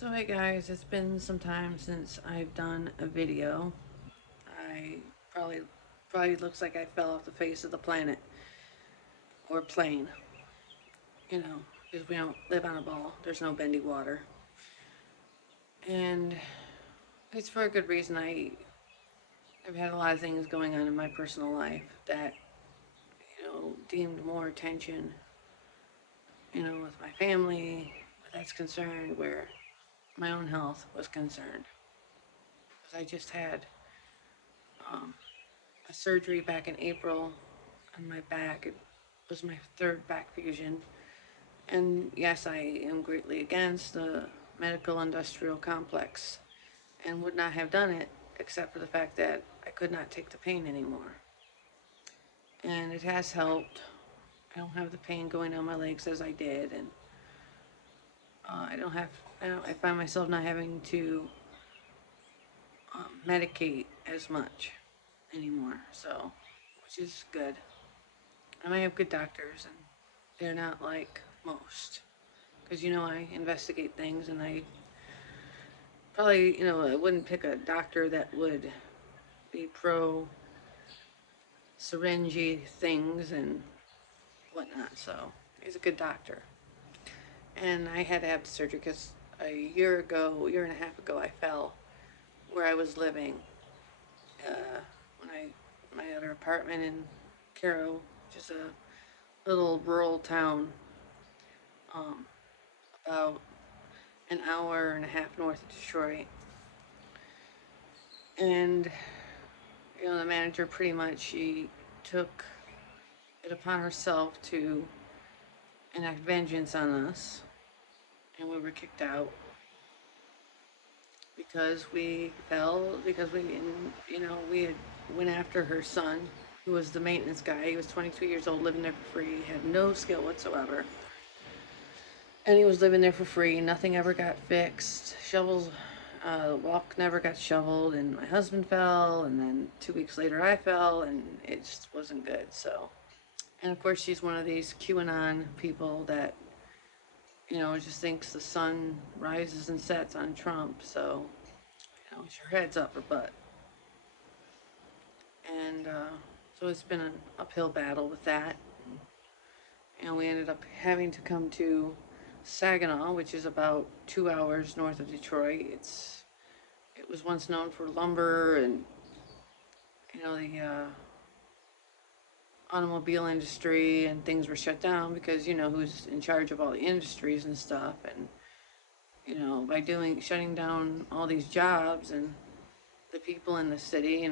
So hey guys, it's been some time since I've done a video. I probably looks like I fell off the face of the planet or plane, you know, because we don't live on a ball. There's no bendy water. And it's for a good reason. I've had a lot of things going on in my personal life that, deemed more attention, with my family, where that's concerned, where my own health was concerned. Because I just had um, a surgery back in April on my back. It was my third back fusion. And yes, I am greatly against the medical industrial complex and would not have done it except for the fact that I could not take the pain anymore. And it has helped. I don't have the pain going down my legs as I did, and I don't have. I find myself not having to medicate as much anymore. So, which is good. And I have good doctors, and they're not like most. Because I investigate things, and I probably I wouldn't pick a doctor that would be pro syringe things and whatnot. So he's a good doctor. And I had to have the surgery because a year and a half ago, I fell where I was living. When my other apartment in Caro, which is a little rural town, um, about an hour and a half north of Detroit. And the manager pretty much she took it upon herself to enact vengeance on us, and we were kicked out because we fell because we had went after her son, who was the maintenance guy. He was 22 years old, living there for free, had no skill whatsoever, and he was living there for free. Nothing ever got fixed. Walk never got shoveled, and my husband fell, and then 2 weeks later I fell, and it just wasn't good. So, and of course she's one of these QAnon people that just thinks the sun rises and sets on Trump. So, it's her head's up her butt. And so it's been an uphill battle with that. And we ended up having to come to Saginaw, which is about 2 hours north of Detroit. It was once known for lumber and the automobile industry, and things were shut down because who's in charge of all the industries and stuff. And by shutting down all these jobs, and the people in the city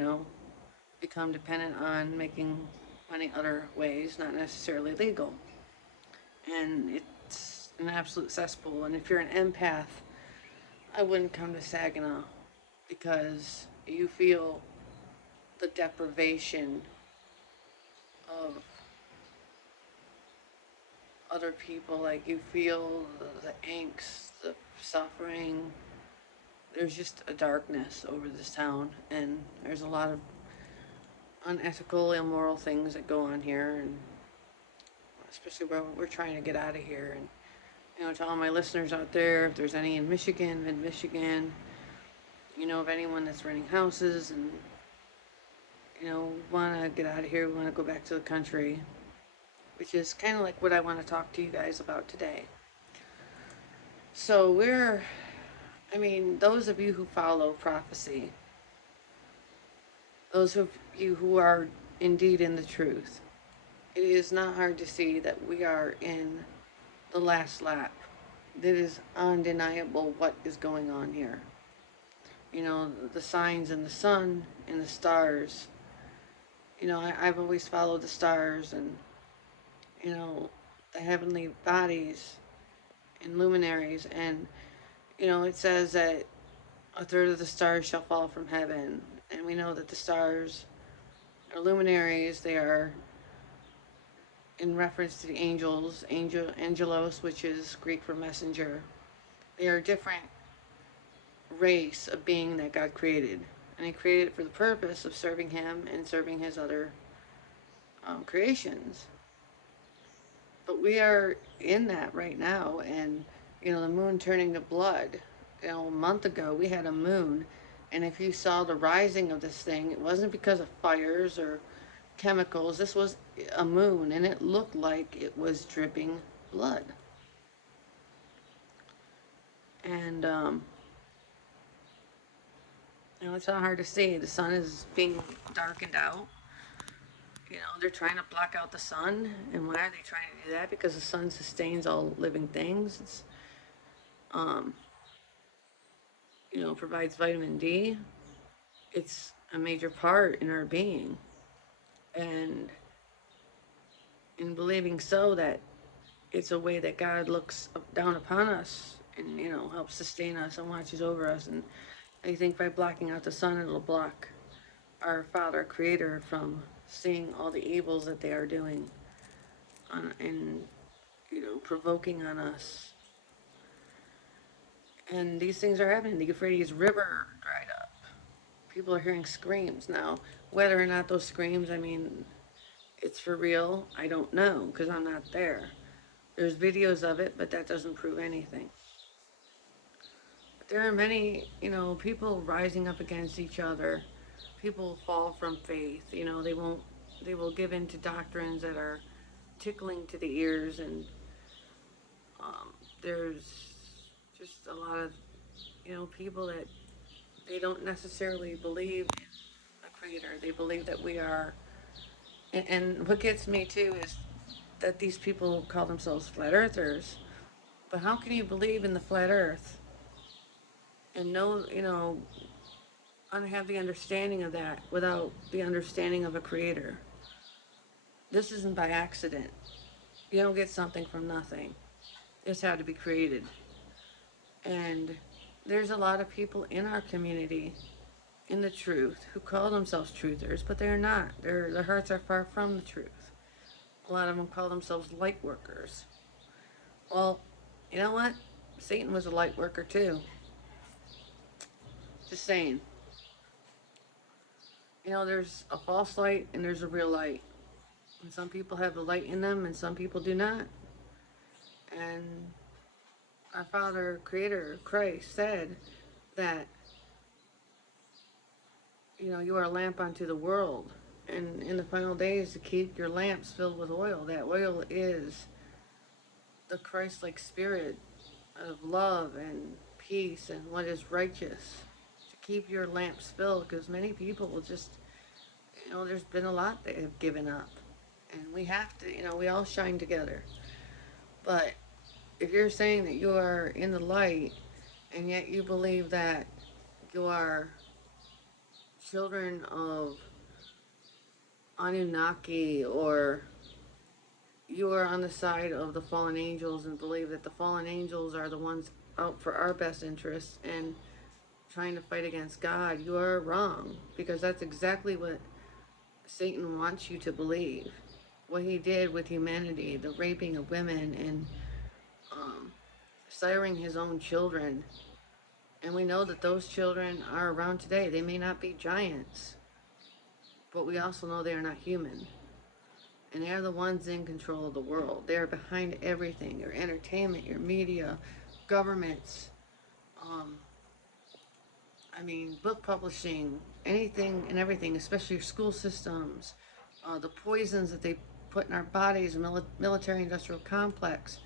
become dependent on making money other ways, not necessarily legal. And it's an absolute cesspool. And if you're an empath, I wouldn't come to Saginaw, because you feel the deprivation of other people. Like, you feel the angst, the suffering. There's just a darkness over this town, and there's a lot of unethical, immoral things that go on here, and especially where we're trying to get out of here. And to all my listeners out there, if there's any in Michigan, mid Michigan, of anyone that's renting houses and want to get out of here, we want to go back to the country, which is kind of like what I want to talk to you guys about today. So those of you who follow prophecy, those of you who are indeed in the truth, it is not hard to see that we are in the last lap. It is undeniable what is going on here. The signs in the sun and the stars. I've always followed the stars, and the heavenly bodies and luminaries, and it says that a third of the stars shall fall from heaven, and we know that the stars are luminaries. They are in reference to the angels, angelos, which is Greek for messenger. They are a different race of being that God created, and He created it for the purpose of serving Him and serving His other creations. But we are in that right now, and the moon turning to blood. A month ago we had a moon, and if you saw the rising of this thing, it wasn't because of fires or chemicals. This was a moon, and it looked like it was dripping blood. And it's not hard to see. The sun is being darkened out. They're trying to block out the sun. And why are they trying to do that? Because the sun sustains all living things. It's, um, provides vitamin D. It's a major part in our being. And in believing so that it's a way that God looks down upon us and, helps sustain us and watches over us. And I think by blocking out the sun, it'll block our Father Creator from seeing all the evils that they are doing and, provoking on us. And these things are happening. The Euphrates River dried up. People are hearing screams now. Whether or not those screams, it's for real, I don't know because I'm not there. There's videos of it, but that doesn't prove anything. But there are many, people rising up against each other. People fall from faith. They will give in to doctrines that are tickling to the ears, and there's just a lot of, people that they don't necessarily believe in a creator. They believe that we are, and what gets me too is that these people call themselves flat earthers. But how can you believe in the flat earth and know, and have the understanding of that without the understanding of a creator? This isn't by accident. You don't get something from nothing. It's had to be created. And there's a lot of people in our community in the truth who call themselves truthers, but they're not. Their hearts are far from the truth. A lot of them call themselves light workers. Well, you know what? Satan was a light worker too. Just saying. There's a false light and there's a real light. And some people have the light in them and some people do not. And our Father, Creator, Christ said that, you are a lamp unto the world. And in the final days, to keep your lamps filled with oil. That oil is the Christ-like spirit of love and peace and what is righteous. To keep your lamps filled, because many people will just, there's been a lot that have given up. And we have to, we all shine together. But if you're saying that you are in the light and yet you believe that you are children of Anunnaki, or you are on the side of the fallen angels and believe that the fallen angels are the ones out for our best interests and trying to fight against God, you are wrong, because that's exactly what Satan wants you to believe. What he did with humanity, the raping of women and siring his own children. And we know that those children are around today. They may not be giants, but we also know they are not human. And they are the ones in control of the world. They are behind everything, your entertainment, your media, governments, book publishing, anything and everything, especially your school systems, the poisons that they put in our bodies, military industrial complex,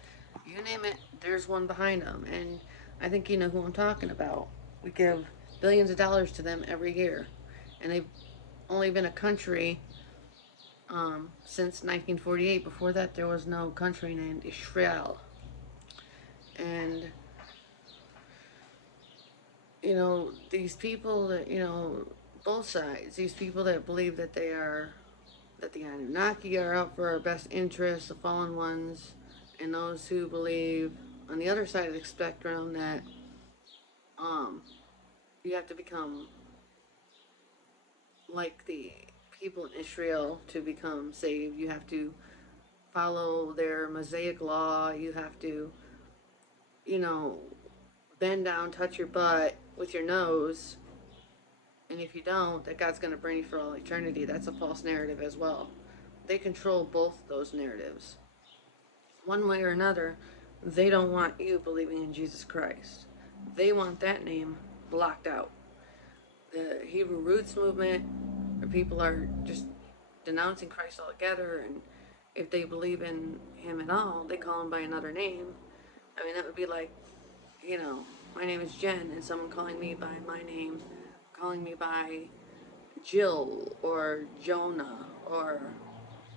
you name it, there's one behind them. And I think you know who I'm talking about. We give billions of dollars to them every year. And they've only been a country since 1948. Before that, there was no country named Israel. And, these people that, both sides, these people that believe that that the Anunnaki are out for our best interests, the fallen ones, and those who believe on the other side of the spectrum that you have to become like the people in Israel to become saved. You have to follow their Mosaic law. You have to, you know, bend down, touch your butt with your nose. And if you don't, that God's going to bring you for all eternity. That's a false narrative as well. They control both those narratives. One way or another, they don't want you believing in Jesus Christ. they want that name blocked out. The Hebrew Roots movement, where people are just denouncing Christ altogether, and if they believe in him at all, they call him by another name. I mean, that would be like, my name is Jen, and someone calling me by my name, calling me by Jill or Jonah or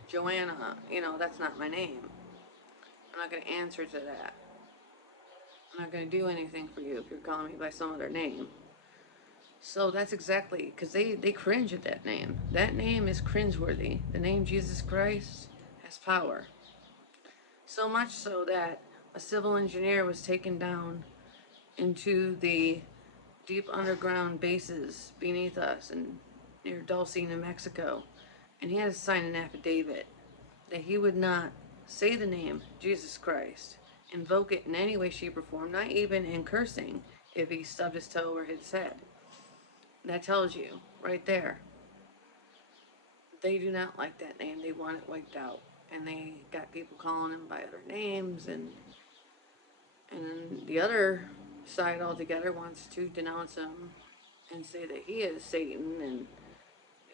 Joanna. That's not my name. I'm not going to answer to that. I'm not going to do anything for you if you're calling me by some other name. So that's exactly, because they cringe at that name. That name is cringeworthy. The name Jesus Christ has power. So much so that a civil engineer was taken down into the deep underground bases beneath us and near Dulce, New Mexico. And he had to sign an affidavit that he would not say the name Jesus Christ, invoke it in any way, shape, or form, not even in cursing if he stubbed his toe or hit his head. That tells you right there. They do not like that name. They want it wiped out. And they got people calling him by other names, and the other side altogether wants to denounce him and say that he is Satan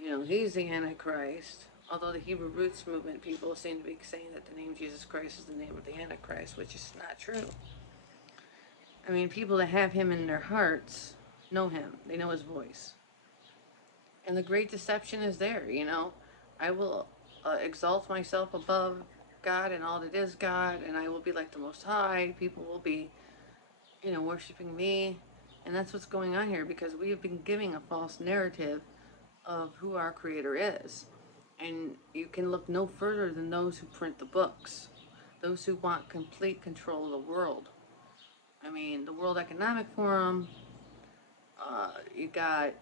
and he's the Antichrist. Although the Hebrew Roots movement people seem to be saying that the name Jesus Christ is the name of the Antichrist, which is not true. I mean, people that have him in their hearts know him. They know his voice. And the great deception is there, I will exalt myself above God and all that is God, and I will be like the Most High. People will be, worshiping me. And that's what's going on here, because we have been giving a false narrative of who our Creator is. And you can look no further than those who print the books, those who want complete control of the world. I mean, the World Economic Forum, you got,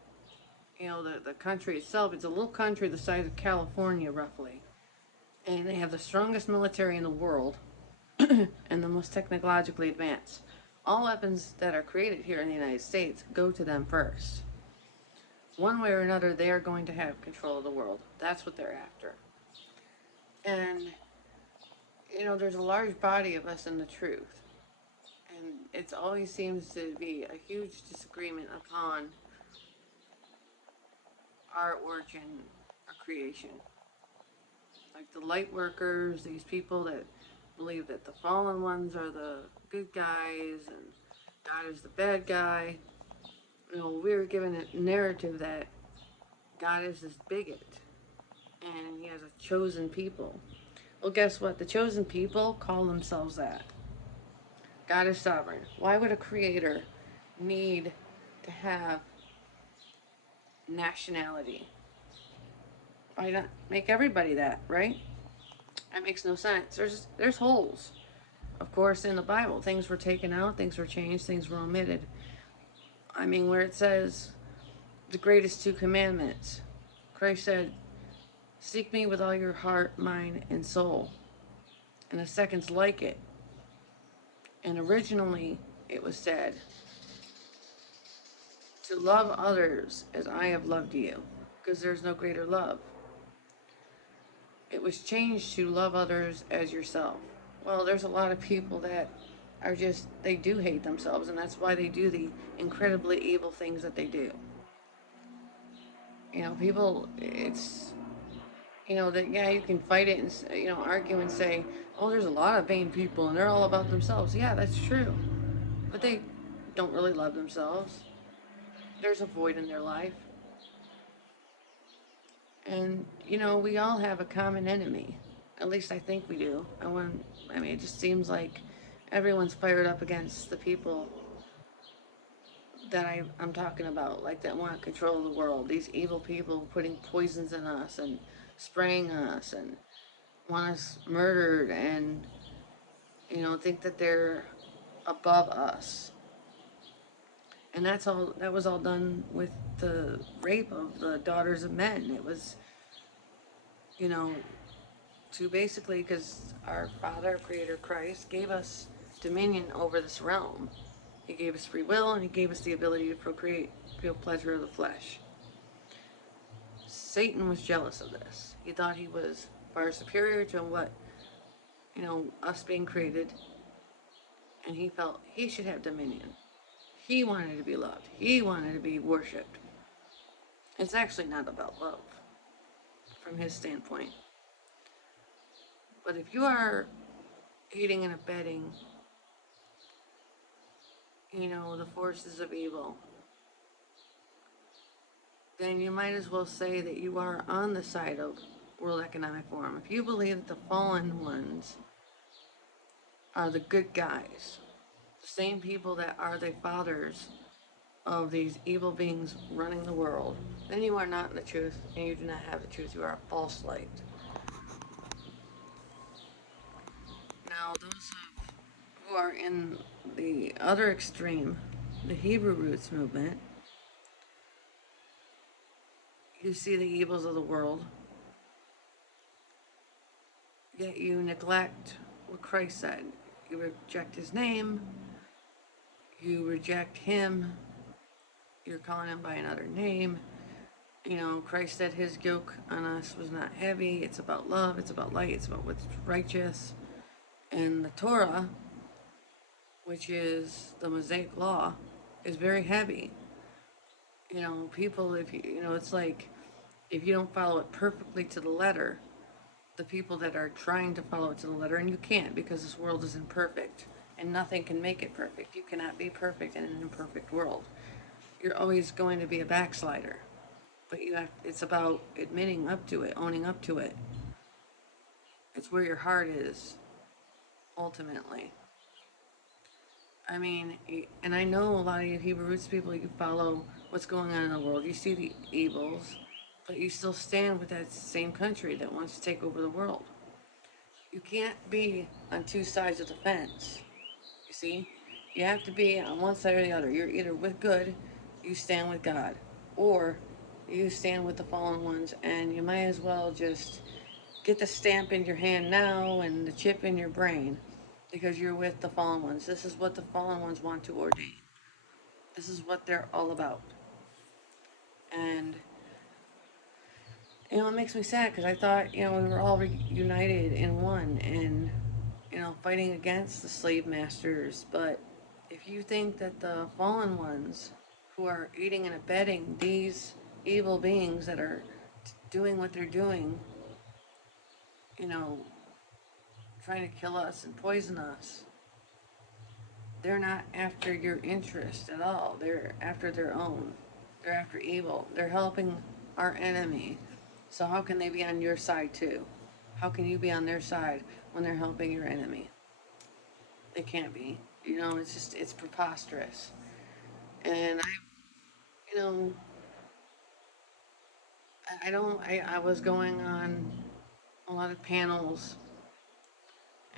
the country itself. It's a little country the size of California, roughly. And they have the strongest military in the world and the most technologically advanced. All weapons that are created here in the United States go to them first. One way or another, they are going to have control of the world. That's what they're after. And, there's a large body of us in the truth. And it always seems to be a huge disagreement upon our origin, our creation. Like the light workers, these people that believe that the fallen ones are the good guys and God is the bad guy. We were given a narrative that God is this bigot and he has a chosen people. Well, guess what? The chosen people call themselves that. God is sovereign. Why would a creator need to have nationality? Why not make everybody that, right? That makes no sense. There's holes. Of course, in the Bible, things were taken out, things were changed, things were omitted. I mean, where it says the greatest two commandments, Christ said, seek me with all your heart, mind, and soul. And the second's like it. And originally, it was said, to love others as I have loved you, because there's no greater love. It was changed to love others as yourself. Well, there's a lot of people that are they do hate themselves, and that's why they do the incredibly evil things that they do. People, it's, that, yeah, you can fight it and, argue and say, oh, there's a lot of vain people and they're all about themselves. Yeah, that's true. But they don't really love themselves. There's a void in their life. And, we all have a common enemy. At least I think we do. It just seems like everyone's fired up against the people that I'm talking about, like that want control of the world. These evil people putting poisons in us and spraying us and want us murdered and, think that they're above us. And that was all done with the rape of the daughters of men. It was, to basically, because our Father, Creator Christ, gave us dominion over this realm. He gave us free will, and he gave us the ability to procreate, feel pleasure of the flesh. Satan was jealous of this. He thought he was far superior to what, us being created, and he felt he should have dominion. He wanted to be loved. He wanted to be worshipped. It's actually not about love from his standpoint. But if you are aiding and abetting, the forces of evil, then you might as well say that you are on the side of World Economic Forum. If you believe that the fallen ones are the good guys, the same people that are the fathers of these evil beings running the world, then you are not in the truth, and you do not have the truth. You are a false light. Now, those who are in the other extreme, the Hebrew Roots movement, you see the evils of the world, yet you neglect what Christ said. You reject his name, you reject him, you're calling him by another name. Christ said his yoke on us was not heavy. It's about love, it's about light, it's about what's righteous. And the Torah, which is the Mosaic law, is very heavy. People, if it's like if you don't follow it perfectly to the letter, the people that are trying to follow it to the letter, and you can't because this world is imperfect and nothing can make it perfect. You cannot be perfect in an imperfect world. You're always going to be a backslider. But it's about admitting up to it, owning up to it. It's where your heart is, ultimately. I mean, and I know a lot of you Hebrew Roots people, you follow what's going on in the world. You see the evils, but you still stand with that same country that wants to take over the world. You can't be on two sides of the fence, you see? You have to be on one side or the other. You're either with good, you stand with God, or you stand with the fallen ones, and you might as well just get the stamp in your hand now and the chip in your brain because you're with the fallen ones. This is what the fallen ones want to ordain. This is what they're all about. And, it makes me sad because I thought, we were all united in one and, fighting against the slave masters. But if you think that the fallen ones who are aiding and abetting these evil beings that are doing what they're doing, you know, trying to kill us and poison us, they're not after your interest at all. They're after their own. They're after evil. They're helping our enemy. So how can they be on your side too? How can you be on their side when they're helping your enemy? They can't be. It's preposterous. And you know, I was going on a lot of panels,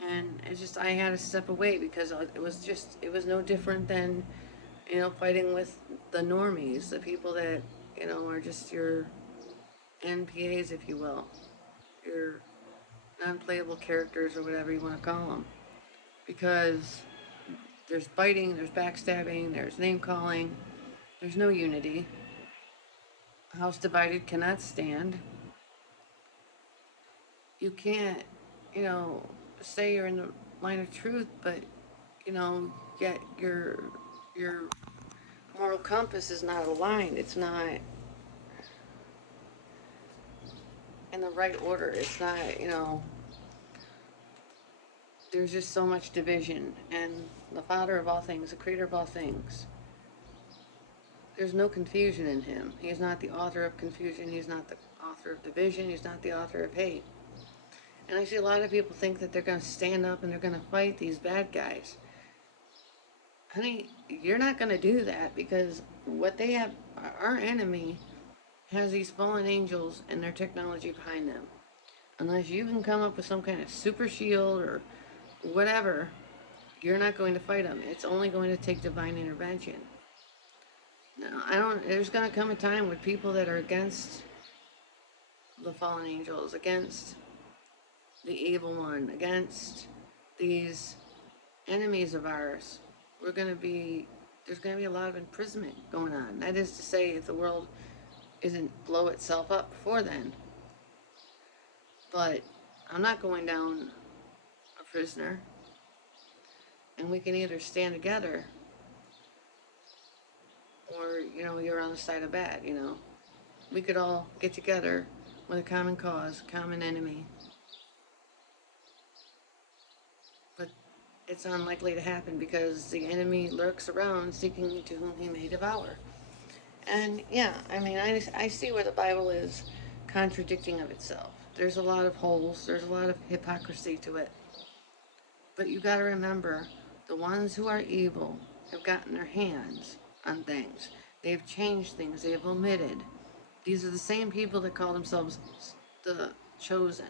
and I had to step away because it was no different than, fighting with the normies, the people that, are just your NPAs, if you will, your non-playable characters or whatever you want to call them. Because there's biting, there's backstabbing, there's name calling, there's no unity. A house divided cannot stand. You can't, you know, say you're in the line of truth, but, yet your moral compass is not aligned. It's not in the right order. It's not, there's just so much division. And the Father of all things, the Creator of all things, there's no confusion in him. He's not the author of confusion. He's not the author of division. He's not the author of hate. And I see a lot of people think that they're going to stand up and they're going to fight these bad guys. Honey, you're not going to do that because what they have, our enemy has these fallen angels and their technology behind them. Unless you can come up with some kind of super shield or whatever, you're not going to fight them. It's only going to take divine intervention. Now, there's going to come a time with people that are against the fallen angels, against the evil one, against these enemies of ours. There's going to be a lot of imprisonment going on. That is to say, if the world isn't blow itself up before then. But I'm not going down a prisoner. And we can either stand together or, you're on the side of bad. We could all get together with a common cause, common enemy, but it's unlikely to happen because the enemy lurks around seeking to whom he may devour. And yeah, I mean, I see where the Bible is contradicting of itself. There's a lot of holes, there's a lot of hypocrisy to it. But you got to remember, the ones who are evil have gotten their hands on things. They have changed things, they have omitted. These are the same people that call themselves the chosen.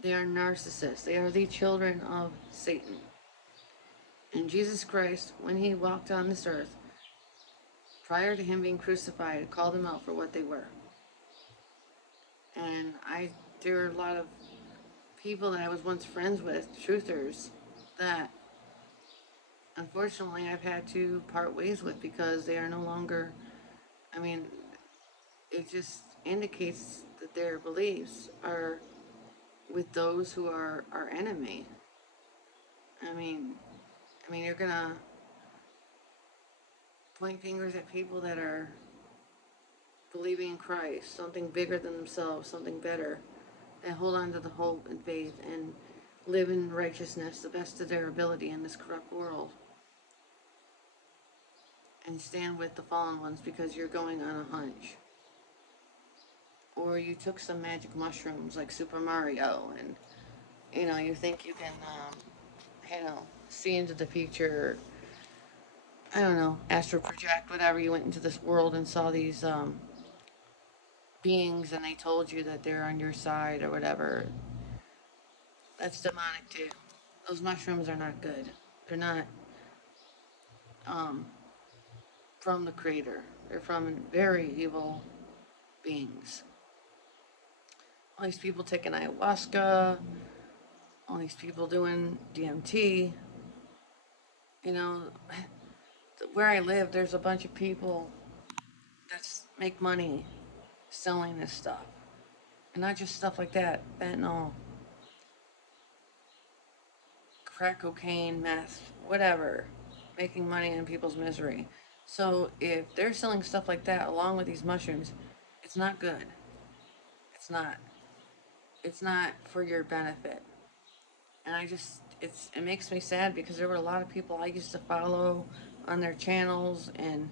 They are narcissists, they are the children of Satan. And Jesus Christ, when he walked on this earth, prior to him being crucified, called them out for what they were. And there are a lot of people that I was once friends with, truthers, that unfortunately I've had to part ways with because they are no longer, I mean, it just indicates that their beliefs are with those who are our enemy. I mean, you're gonna point fingers at people that are believing in Christ, something bigger than themselves, something better, and hold on to the hope and faith and live in righteousness the best of their ability in this corrupt world. And stand with the fallen ones because you're going on a hunch. Or you took some magic mushrooms like Super Mario and, you think you can, see into the future. I don't know, astral project, whatever. You went into this world and saw these beings and they told you that they're on your side or whatever. That's demonic too. Those mushrooms are not good. They're not um, from the creator. They're from very evil beings. All these people taking ayahuasca, all these people doing DMT. You know, where I live, there's a bunch of people that make money selling this stuff. And not just stuff like that, fentanyl, crack cocaine, meth, whatever, making money on people's misery. So if they're selling stuff like that along with these mushrooms, it's not good. It's not. It's not for your benefit. And it makes me sad because there were a lot of people I used to follow on their channels and,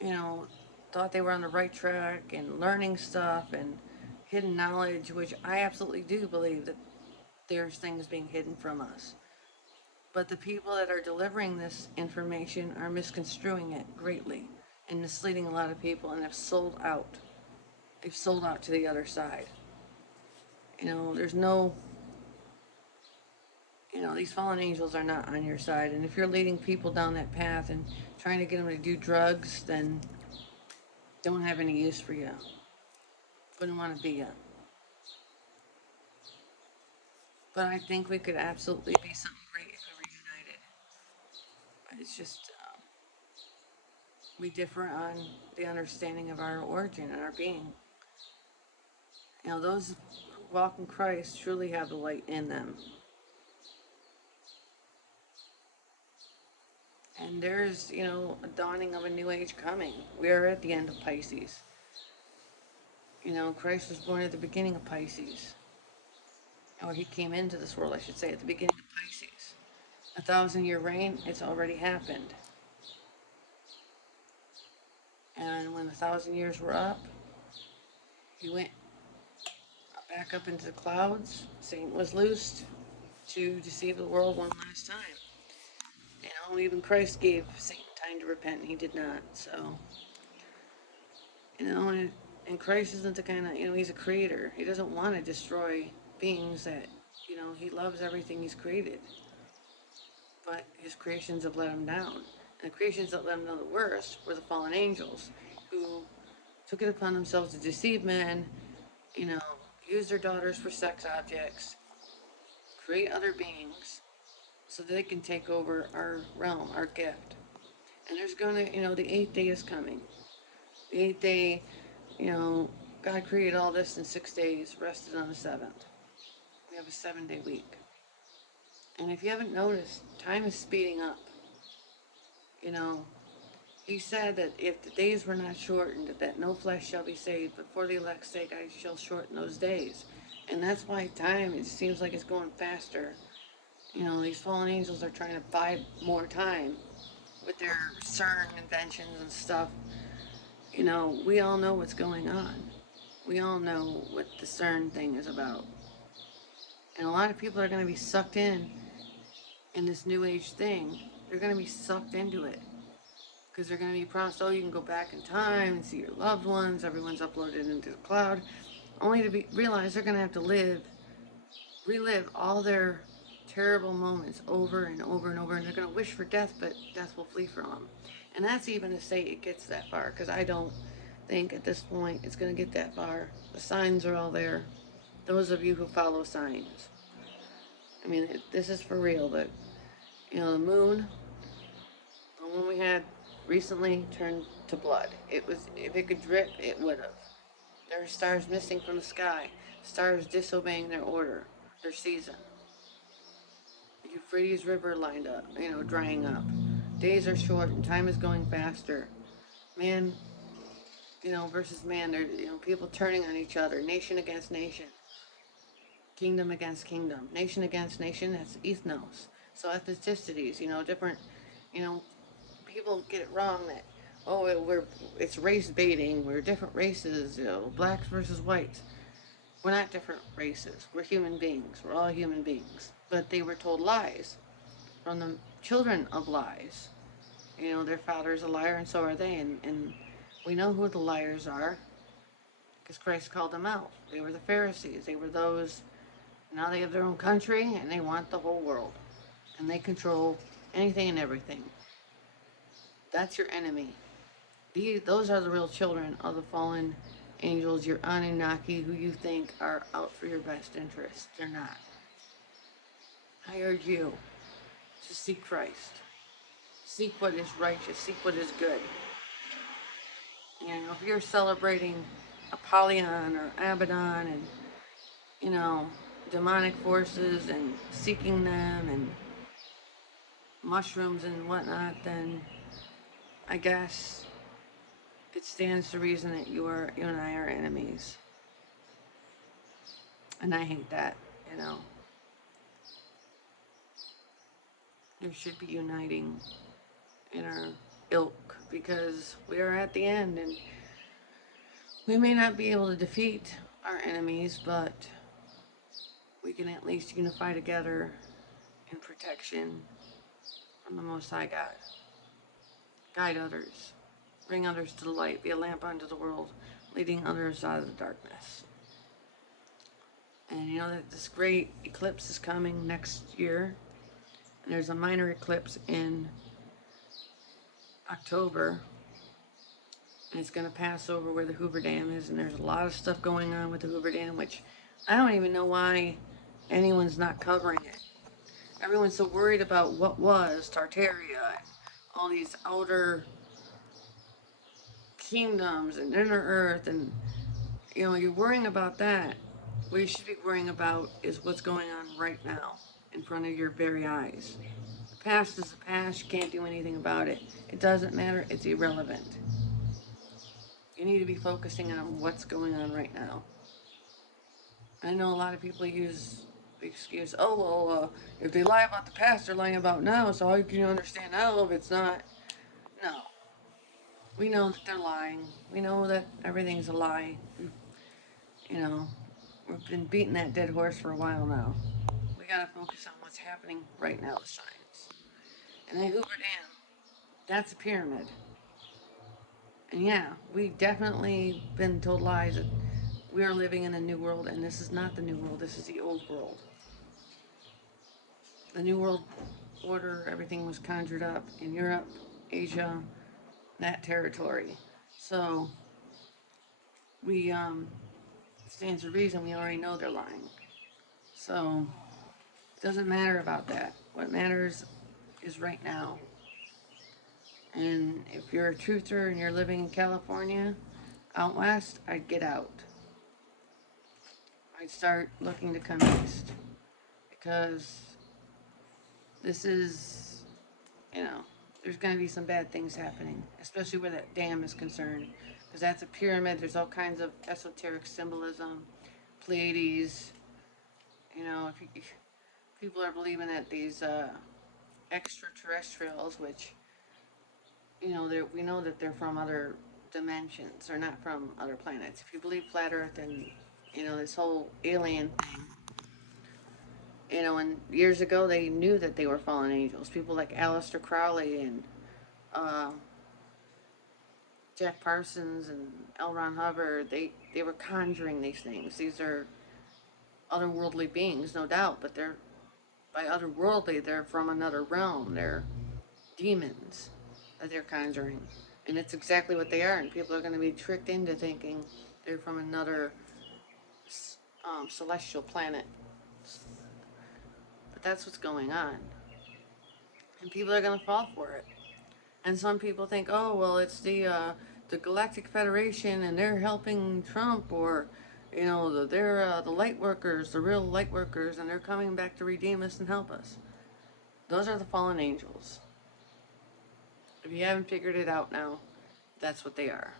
you know, thought they were on the right track and learning stuff and hidden knowledge, which I absolutely do believe that there's things being hidden from us. But the people that are delivering this information are misconstruing it greatly and misleading a lot of people and have sold out. They've sold out to the other side. There's no, these fallen angels are not on your side. And if you're leading people down that path and trying to get them to do drugs, then don't have any use for you. Wouldn't want to be you. But I think we could absolutely be something great if we were united. But it's just, we differ on the understanding of our origin and our being. Those who walk in Christ truly have the light in them. And there's, a dawning of a new age coming. We are at the end of Pisces. Christ was born at the beginning of Pisces. Or he came into this world, I should say, at the beginning of Pisces. 1,000-year reign, it's already happened. And when the 1,000 years were up, he went back up into the clouds. Satan was loosed to deceive the world one last time. Even Christ gave Satan time to repent, and he did not. So, and Christ isn't the kind of, he's a creator. He doesn't want to destroy beings that, he loves everything he's created. But his creations have let him down. And the creations that let him down the worst were the fallen angels, who took it upon themselves to deceive men, use their daughters for sex objects, create other beings, so they can take over our realm, our gift. And there's gonna, the eighth day is coming. The eighth day, God created all this in 6 days, rested on the seventh. We have a 7-day week. And if you haven't noticed, time is speeding up. He said that if the days were not shortened, that no flesh shall be saved, but for the elect's sake I shall shorten those days. And that's why time, it seems like it's going faster. You know, these fallen angels are trying to buy more time with their CERN inventions and stuff. You know, we all know what's going on. We all know what the CERN thing is about. And a lot of people are going to be sucked in this new age thing. They're going to be sucked into it because they're going to be promised, oh, you can go back in time and see your loved ones. Everyone's uploaded into the cloud, only to realize they're going to have to relive all their terrible moments over and over and over, and they're going to wish for death, but death will flee from them. And that's even to say it gets that far, because I don't think at this point it's going to get that far. The signs are all there. Those of you who follow signs. I mean, this is for real, but, you know, the moon, the one we had recently, turned to blood. It was, if it could drip, it would have. There are stars missing from the sky, stars disobeying their order, their season. The Euphrates River lined up, you know, drying up. Days are short and time is going faster. Man, you know, versus man, there, you know, people turning on each other, nation against nation, kingdom against kingdom, nation against nation. That's ethnos. So ethnicities, you know, different, you know, people get it wrong that, oh, it's race baiting. We're different races, you know, blacks versus whites. We're not different races. We're human beings. We're all human beings. But they were told lies from the children of lies. You know, their father's a liar, and so are they. And we know who the liars are because Christ called them out. They were the Pharisees. They were those, now they have their own country and they want the whole world. And they control anything and everything. That's your enemy. Those are the real children of the fallen angels, your Anunnaki, who you think are out for your best interest. They're not. I urge you to seek Christ. Seek what is righteous. Seek what is good. You know, if you're celebrating Apollyon or Abaddon and, you know, demonic forces and seeking them and mushrooms and whatnot, then I guess it stands to reason that you and I are enemies. And I hate that, you know. There should be uniting in our ilk because we are at the end and we may not be able to defeat our enemies, but we can at least unify together in protection from the Most High God. Guide others. Bring others to the light. Be a lamp unto the world, leading others out of the darkness. And you know that this great eclipse is coming next year. And there's a minor eclipse in October. And it's going to pass over where the Hoover Dam is. And there's a lot of stuff going on with the Hoover Dam, which I don't even know why anyone's not covering it. Everyone's so worried about what was Tartaria and all these outer kingdoms and inner earth, and you know, you're worrying about that. What you should be worrying about is what's going on right now in front of your very eyes. The past is the past. You can't do anything about it. It doesn't matter. It's irrelevant. You need to be focusing on what's going on right now. I know a lot of people use the excuse, oh, well, if they lie about the past, they're lying about now, so how can you understand now if it's not? No. We know that they're lying. We know that everything's a lie. You know, we've been beating that dead horse for a while now. We gotta focus on what's happening right now with science. And then Hoover Dam, that's a pyramid. And yeah, we've definitely been told lies that we are living in a new world, and this is not the new world, this is the old world. The new world order, everything was conjured up in Europe, Asia, that territory. So we stands to reason we already know they're lying. So it doesn't matter about that. What matters is right now. And if you're a truther and you're living in California, out west, I'd get out. I'd start looking to come east. Because this is, you know, there's going to be some bad things happening, especially where that dam is concerned, because that's a pyramid. There's all kinds of esoteric symbolism, Pleiades. If people are believing that these extraterrestrials, which we know that they're from other dimensions, they're not from other planets. If you believe flat Earth and this whole alien thing, and years ago they knew that they were fallen angels. People like Aleister Crowley and uh, Jack Parsons and L. Ron Hubbard, they were conjuring these things. These are otherworldly beings, no doubt, but they're by otherworldly, they're from another realm. They're demons that they're conjuring, and it's exactly what they are. And people are going to be tricked into thinking they're from another celestial planet. But that's what's going on, and people are going to fall for it. And some people think, oh well, it's the Galactic Federation, and they're helping Trump, or they're the light workers, the real light workers, and they're coming back to redeem us and help us. Those are the fallen angels. If you haven't figured it out now, that's what they are.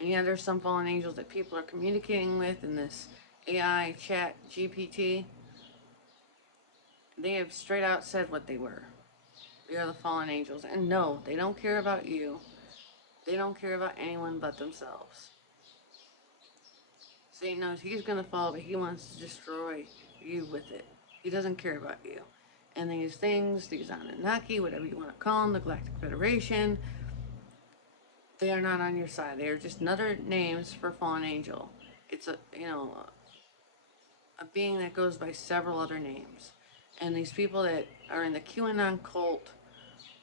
And yeah, there's some fallen angels that people are communicating with in this AI chat GPT. They have straight out said what they were. They are the fallen angels. And no, they don't care about you. They don't care about anyone but themselves. Satan knows he's going to fall, but he wants to destroy you with it. He doesn't care about you. And these things, these Anunnaki, whatever you want to call them, the Galactic Federation, they are not on your side. They are just another names for fallen angel. It's a being that goes by several other names. And these people that are in the QAnon cult,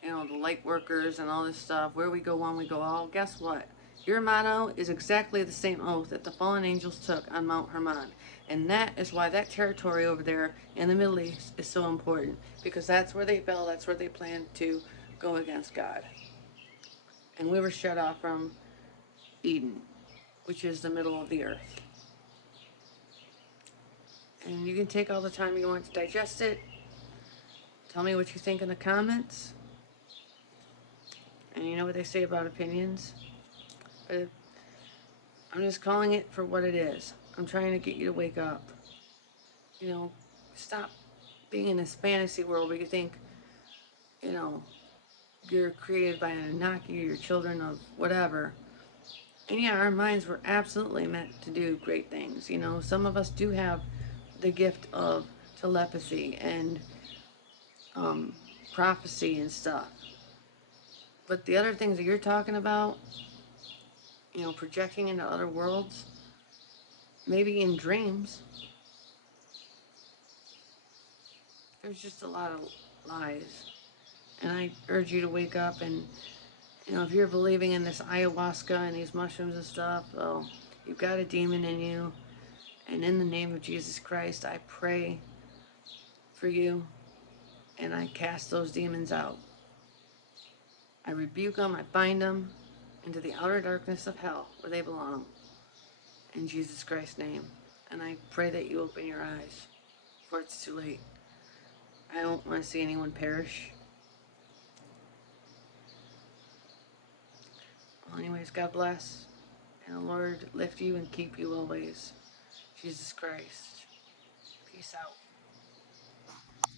the light workers and all this stuff, where we go one, we go all, guess what? Your motto is exactly the same oath that the fallen angels took on Mount Hermon. And that is why that territory over there in the Middle East is so important. Because that's where they fell, that's where they planned to go against God. And we were shut off from Eden, which is the middle of the earth. And you can take all the time you want to digest it. Tell me what you think in the comments. And you know what they say about opinions? But I'm just calling it for what it is. I'm trying to get you to wake up. Stop being in this fantasy world where you think, you're created by an Anunnaki, you're children of whatever. And yeah, our minds were absolutely meant to do great things. Some of us do have the gift of telepathy and prophecy and stuff. But the other things that you're talking about, projecting into other worlds, maybe in dreams, there's just a lot of lies. And I urge you to wake up and, if you're believing in this ayahuasca and these mushrooms and stuff, well, you've got a demon in you. And in the name of Jesus Christ, I pray for you and I cast those demons out. I rebuke them, I bind them into the outer darkness of hell where they belong. In Jesus Christ's name. And I pray that you open your eyes before it's too late. I don't want to see anyone perish. Well, anyways, God bless. And the Lord lift you and keep you always. Jesus Christ. Peace out.